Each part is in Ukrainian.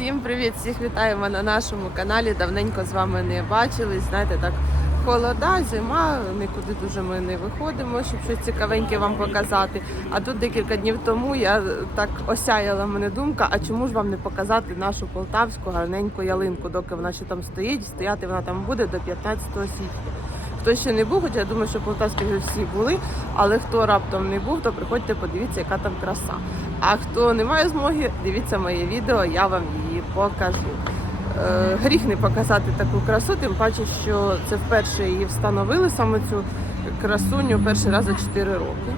Всім привіт! Всіх вітаємо на нашому каналі. Давненько з вами не бачились. Знаєте, так холода, зима, нікуди дуже ми не виходимо, щоб щось цікавеньке вам показати. А тут декілька днів тому я так осяяла мене думка, а чому ж вам не показати нашу полтавську гарненьку ялинку, доки вона ще там стоїть, стояти вона там буде до 15 січня. Хто ще не був, хоча я думаю, що полтавські вже всі були, але хто раптом не був, то приходьте, подивіться, яка там краса. А хто не має змоги, дивіться моє відео, я вам її покажу. Е, гріх не показати таку красу, тим паче, що це вперше її встановили саме цю красуню перший раз за 4 роки.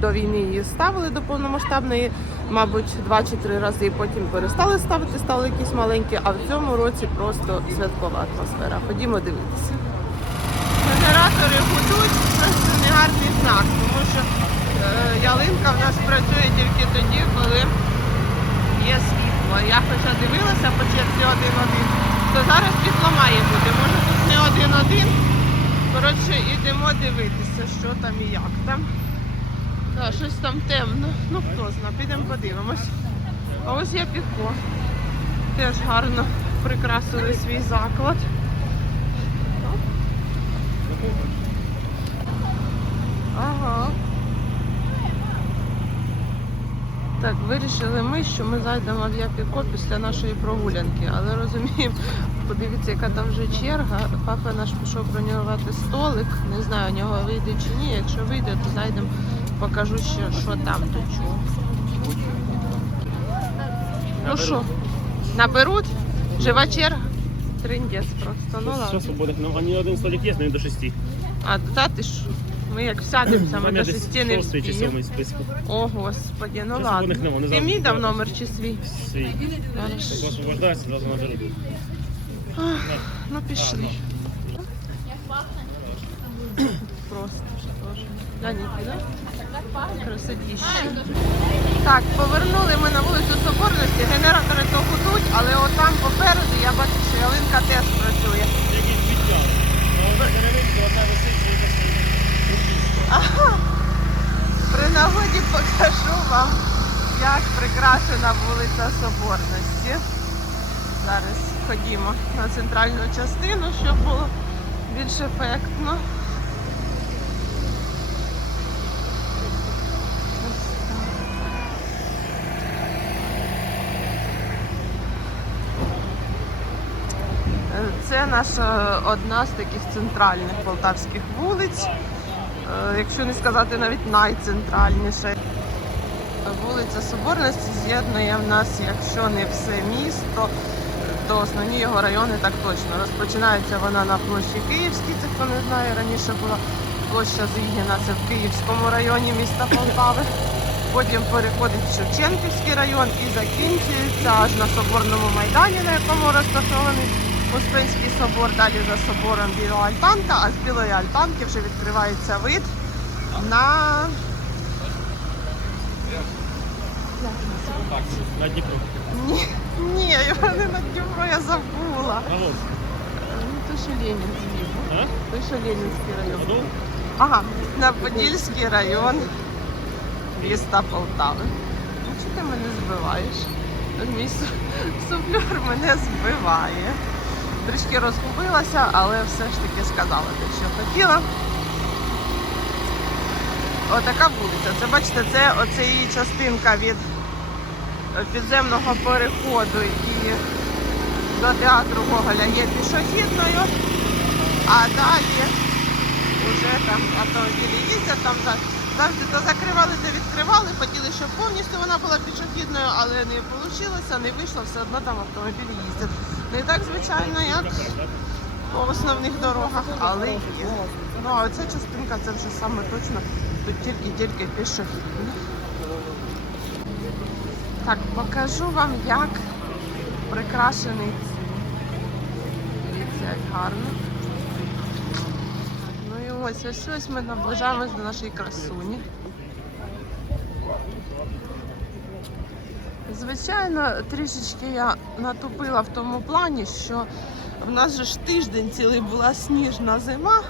До війни її ставили до повномасштабної, мабуть, два чи три рази, і потім перестали ставити, стали якісь маленькі, а в цьому році просто святкова атмосфера. Ходімо дивитися. Генератори гудуть, це не гарний знак, тому що е, ялинка в нас працює тільки тоді, коли є світло. Я хоча дивилася по черзі один-один, то зараз світло має бути. Може тут не один-один. Коротше, ідемо дивитися, що там і як там. Так, щось там темно. Ну хто зна, підемо подивимось. А ось є піко. Теж гарно прикрасили свій заклад. Ага. Так, вирішили ми, що ми зайдемо в Япіко після нашої прогулянки, але розуміємо, подивіться, яка там вже черга. Папа наш пішов бронювати столик. Не знаю, у нього вийде чи ні. Якщо вийде, то зайдемо, покажу ще, що там до чого. Ну що, наберуть? Жива черга? Триндець просто. Ну Що ладно. свободних? Ну, ані один столик є, але він до шести. А та ти ж, ми як сядемося, ми до шести не шостий чи встигнемо. сьомий списку. О, господі, ну Що ладно. нема, не Ти завжди мій дав номер чи свій? Свій. Хорошо. Зразу наберу. Ну пішли. Просто тоже. Гляньте, да? Красотіще. Так, повернули ми на вулицю Соборності. Генератори то гудуть, але отам попереду я бачу, що ялинка теж працює. Якісь відтяли. Одна висить. Ага. При нагоді покажу вам, як прикрашена вулиця Соборності. Зараз ходімо на центральну частину, щоб було більш ефектно. Це наша одна з таких центральних полтавських вулиць. Е, Якщо не сказати навіть найцентральніше. Вулиця Соборності з'єднує в нас, якщо не все місто, то основні його райони так точно. Розпочинається вона на площі Київській, це хто не знає, раніше була площа Зігіна, це в Київському районі міста Полтави. Потім переходить в Шевченківський район і закінчується аж на Соборному майдані, на якому розташований Успенський собор. Далі за собором Біла Альтанка, а з Білої Альтанки вже відкривається вид на На Дніпро. Ні, ні, його не на Дніпро, я забула. Ну, то що Ленінський. А? То що Ленінський район. Ага, на Подільський район міста Полтави. Ну, чого ти мене збиваєш? Мій су- суфлер мене збиває. Трішки розгубилася, але все ж таки сказала те, що хотіла. Отака вулиця. Це бачите, це оце її частинка від е, підземного переходу і до театру Гоголя є пішохідною, а далі вже там автомобілі їздять, там завжди то закривали, то відкривали, хотіли, щоб повністю вона була пішохідною, але не вийшло, не вийшло, все одно там автомобілі їздять. Не так, звичайно, як по основних дорогах, але є. Ну а оця частинка це вже саме точно тут тільки-тільки пішохідні. Так, покажу вам, як прикрашений як гарно. Ну і ось ось ось ми наближаємось до нашої красуні. Звичайно, трішечки я натупила в тому плані, що в нас же ж тиждень цілий була сніжна зима,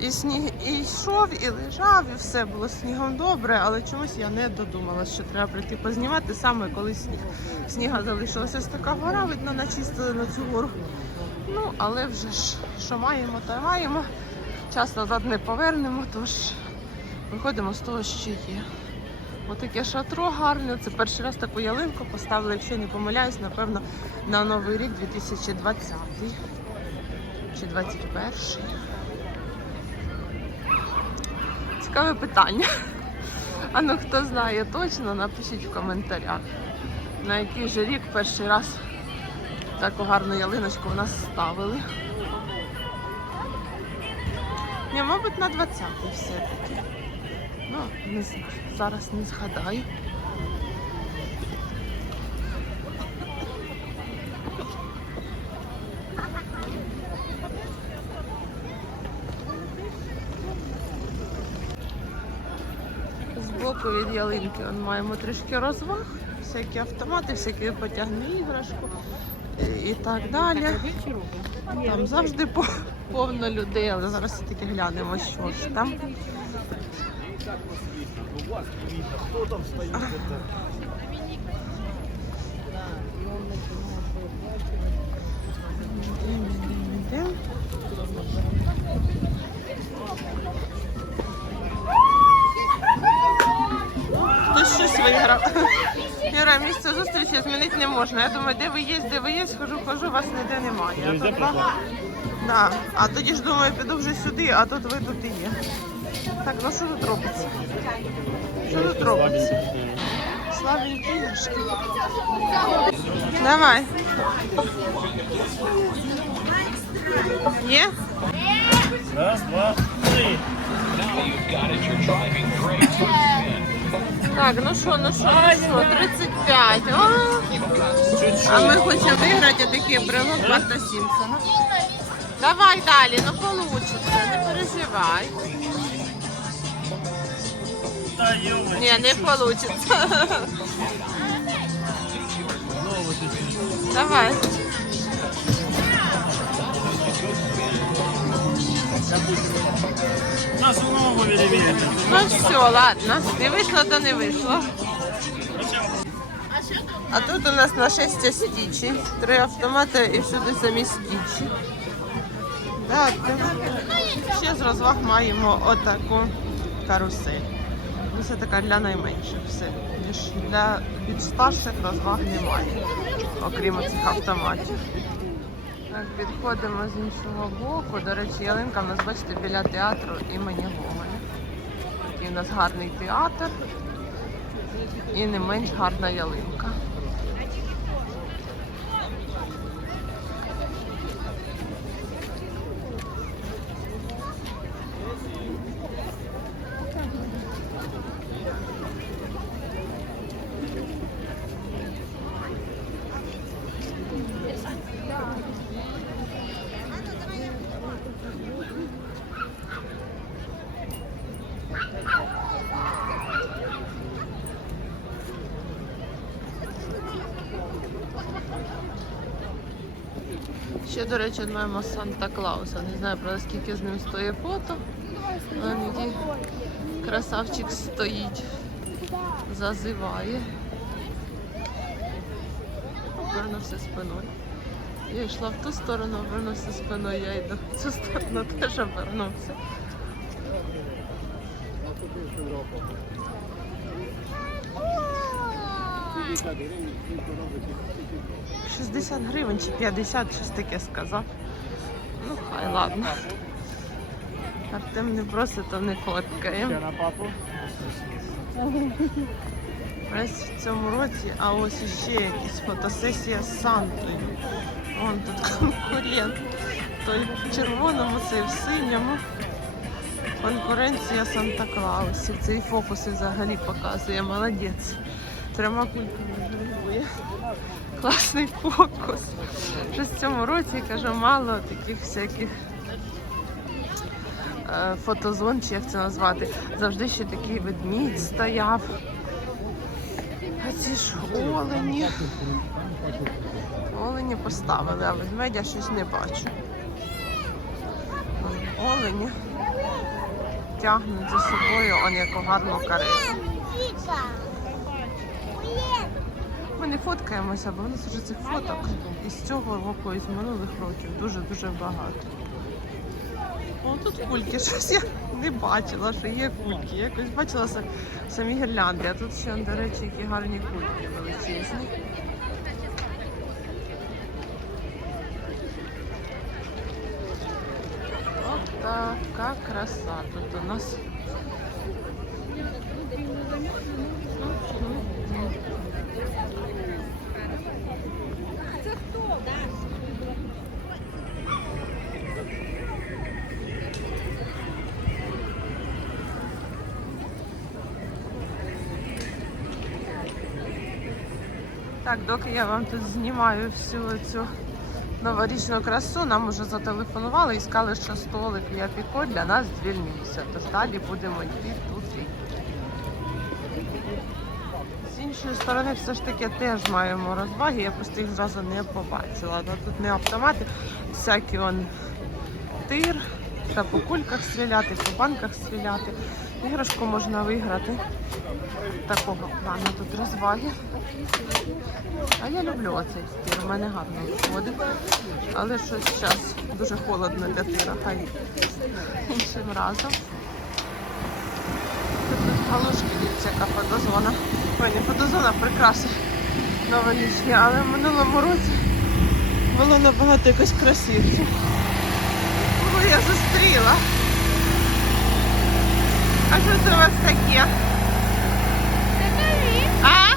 і сніг і йшов, і лежав, і все було снігом добре, але чомусь я не додумалась, що треба прийти познімати саме коли сніг. Сніга залишилася така гора, видно, начистили на цю гору. Ну, але вже ж, що маємо, то маємо. Час назад не повернемо, тож виходимо з того, що є. Отаке шатро гарне. Це перший раз таку ялинку поставили, якщо не помиляюсь, напевно, на Новий рік 2020 чи 21. Цікаве питання. А ну хто знає точно, напишіть в коментарях, на який же рік перший раз таку гарну ялиночку в нас ставили. Ні, мабуть, на 20-й все-таки. Ну, не зараз не згадаю. Збоку від ялинки он маємо трішки розваг, всякі автомати, всякі потягни іграшку і- і так далі. Там завжди повно людей, але зараз все-таки глянемо, що ж там. Хто там стоїть? Йдемо. Хтось щось виграв. Юра, місце зустрічі змінити не можна. Я думаю, де ви є, де ви є, хожу, хожу, вас ніде немає. А тут Да. А тоді ж думаю, піду вже сюди, а тут ви тут і є. Так, ну що тут робиться? Що тут робиться? Слабенькі іграшки. Давай. Є? Раз, два, три. Так, ну що, ну що, ну що, 35. О, а ми хочемо виграти такий брелок Барта Сімпсона. Давай далі, ну получиться, не переживай. Не знову ти. Давай. Нас знову перевірити. Ну все, ладно. Не вийшло, то не вийшло. А тут у нас нашестя стічі. Три автомати і всюди самі стічі. Да, ти- ще з розваг маємо отаку карусель. Це така для найменших все. Для більш старших розваг немає, окрім цих автоматів. Так, підходимо з іншого боку. До речі, ялинка в нас, бачите, біля театру імені Гоголя. Такий у нас гарний театр і не менш гарна ялинка. Ще, до речі, маємо Санта Клауса. Не знаю, правда, скільки з ним стоїть фото. Який красавчик стоїть, зазиває. Обернувся спиною. Я йшла в ту сторону, обернувся спиною, я йду в цю сторону, теж обернувся. — 60 гривень чи 50, щось таке сказав. Ну, хай ладно. Артем не просить, то не фоткає. Ось в цьому році, а ось іще якась фотосесія з Сантою. Вон тут конкурент. Той в червоному, цей в синьому. Конкуренція Санта Клаусів. Цей фокуси взагалі показує. Молодець. Трьома кульками. Класний фокус. Вже в цьому році, кажу, мало таких всяких е, фотозон, чи як це назвати. Завжди ще такий ведмідь стояв. А ці ж олені. Олені поставили, а ведмедя щось не бачу. Олені тягнуть за собою он яку гарну карету. Не фоткаємося, бо у нас вже цих фоток із цього року, із минулих років дуже-дуже багато. О, тут кульки, щось я не бачила, що є кульки. Я якось бачила самі гірлянди, а тут ще, до речі, які гарні кульки величезні. От така краса тут у нас. Так, доки я вам тут знімаю всю цю новорічну красу, нам уже зателефонували і сказали, що столик Япіко для нас звільнився. Тож далі будемо йти туди. З іншої сторони, все ж таки теж маємо розваги, я просто їх зразу не побачила. Ну, тут не автомати, всякі он тир, та по кульках стріляти, по банках стріляти. Іграшку можна виграти. Такого плану тут розваги. А я люблю оцей тир, у мене гарно виходить. Але щось зараз дуже холодно для тира, хай іншим разом. Тут галушки, дивіться, яка фотозона. Ой, не фотозона, прикраси новорічні, але в минулому році було набагато якось красивше. Зустріла? А що це у вас таке? А?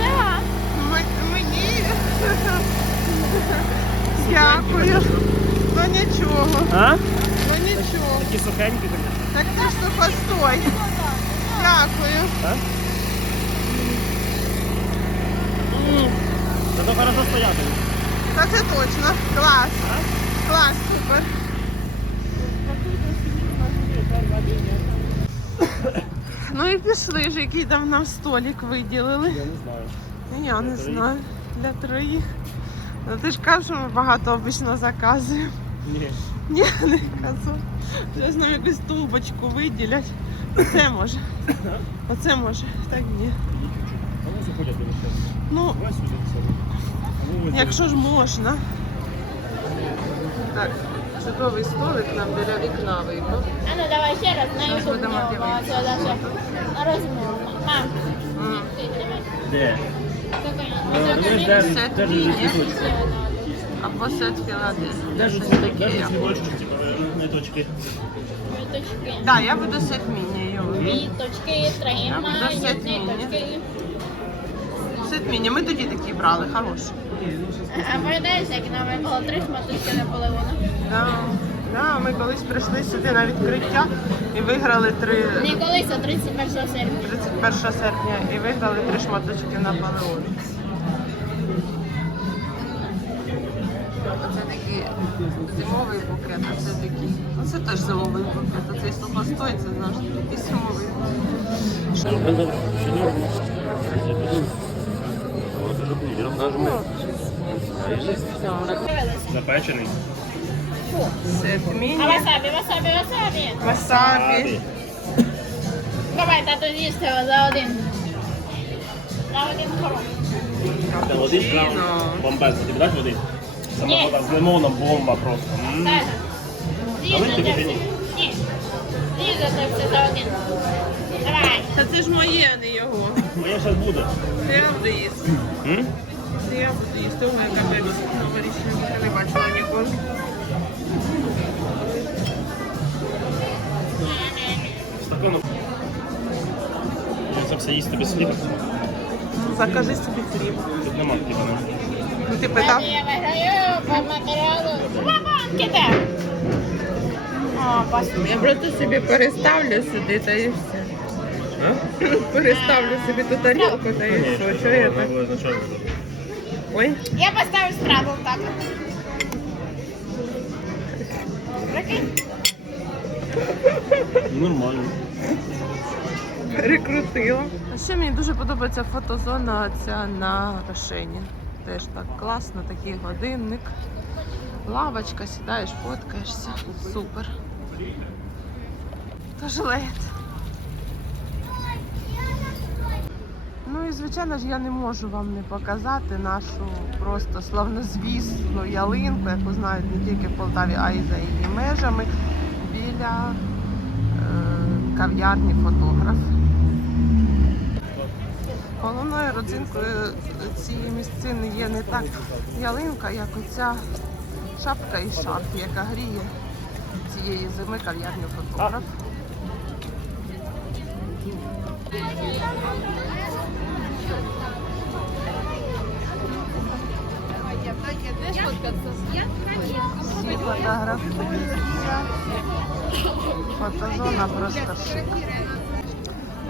М- Мені. Дякую. Ну нічого, А? ну нічого. Такі сухенькі. Так ти ж сухостой. Дякую. Так? Зато хорошо стояти. Та це точно. Клас. Клас, супер. І який там нам столик виділили. Я не знаю. Я не Для троїх? знаю. Для троїх. Ну ти ж кажеш, що ми багато обично заказуємо. Ні. Ні, не казав. Зараз нам якусь тумбочку виділять. Оце може. Оце може. Так ні. Ну якщо ж можна. Так, чудовий столик нам біля вікна вибрав. А ну давай ще раз на YouTube будемо дивитися. це даже на. Мам, М. ти дивись. Де? Сет листочки? Або сет Філадельфія. Де Щось таке я ниточки? Квіточки. Так, я буду сет міні. Квіточки, тримають, сет міні. ниточки. Сет міні. Ми тоді такі брали, хороші. А пам'ятаєш, як нам було три шматочки Наполеона? Да. Да, ми колись прийшли сюди на відкриття і виграли три Не колись, а 31 серпня. 31 серпня і виграли три шматочки на палеоні. Оце такий зимовий букет, а це такий. Ну це теж зимовий букет. Оцей сухостой, це завжди такий зимовий букет. Запечений. Сет А міні. васабі, васабі, васабі. Васабі. Давай, тато з'їсти його за один. За один корм. Та води прям Капучино. бомбезно. Тобі дати води? Ні. вода з лимоном бомба просто. М. Тато. Налити З'їсти тобі це. ні? Ні. З'їсти все за один. Давай. Та це ж моє, а не його. Моє зараз буде. Це я буду їсти. М? Це я буду їсти. Ой, яка я не бачила ніколи. Це все їсти без хліба. Закажи собі хліб. Тут нема хліба. ну. Ти питав? Я виграю по матеріалу. Бабанки де? О. Я просто собі переставлю сюди та і все. Переставлю собі ту тарілку та і все. Що я так? Ой, Я поставлю страву так. Прикинь. Ну, Нормально. перекрутила. А ще мені дуже подобається фотозона ця на Рошені. Теж так класно, такий годинник. Лавочка, сідаєш, фоткаєшся. Супер. Тож лед. Ну і звичайно ж я не можу вам не показати нашу просто славнозвісну ялинку, яку знають не тільки в Полтаві, а й за її межами біля е, кав'ярні фотограф. Головною родзинкою цієї місцини є не так ялинка, як оця шапка і шарф, яка гріє цієї зими кав'ярню фотограф. Всі фотографуються. Фотозона просто шик.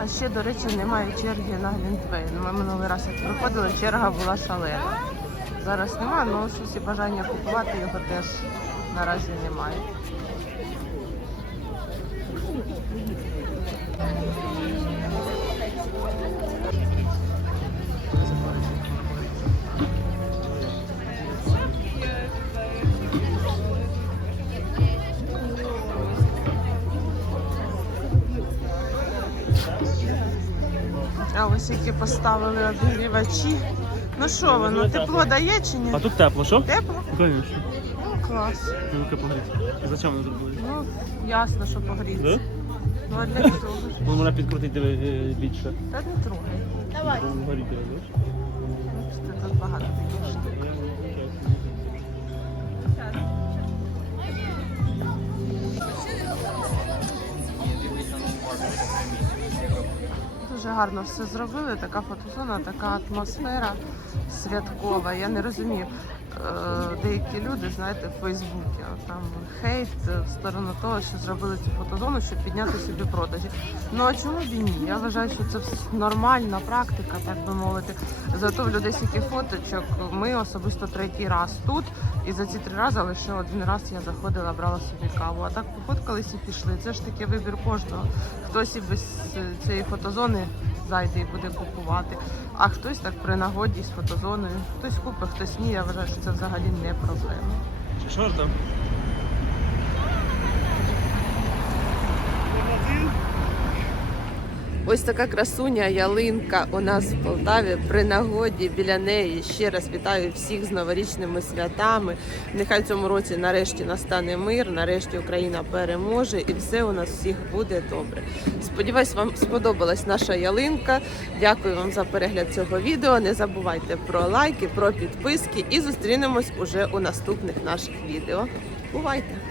А ще, до речі, немає черги на Глінтвейн. Ми минулий раз як приходили, черга була шалена. Зараз немає, але щось і бажання купувати його теж наразі немає. А ось які поставили обігрівачі. Ну що воно, тепло дає чи ні? А тут тепло, що? Тепло? Звісно. Клас. Руки погріти. Зачем вони зробили? Ну, ясно, що погріться. Да? Ну, а для чого? Воно можна підкрутити е, більше. Та не трогай. Давай. Воно розумієш? Бачите, Тут багато таких штук. Дуже гарно все зробили. Така фотозона, така атмосфера святкова. Я не розумію. Е, Деякі люди, знаєте, в Фейсбуці там хейт в сторону того, що зробили цю фотозону, щоб підняти собі продажі. Ну а чому б і ні? Я вважаю, що це нормальна практика, так би мовити. Зато в людей стільки фоточок. Ми особисто третій раз тут. І за ці три рази лише один раз я заходила, брала собі каву. А так пофоткались і пішли. Це ж таки вибір кожного. Хтось і без е, цієї фотозони зайде і буде купувати. А хтось так при нагоді з фотозоною. Хтось купить, хтось ні. Я вважаю, що це взагалі не проблема. Чи що ж там? Ось така красуня ялинка у нас в Полтаві при нагоді біля неї. Ще раз вітаю всіх з новорічними святами. Нехай в цьому році нарешті настане мир, нарешті Україна переможе і все у нас всіх буде добре. Сподіваюсь, вам сподобалась наша ялинка. Дякую вам за перегляд цього відео. Не забувайте про лайки, про підписки і зустрінемось уже у наступних наших відео. Бувайте!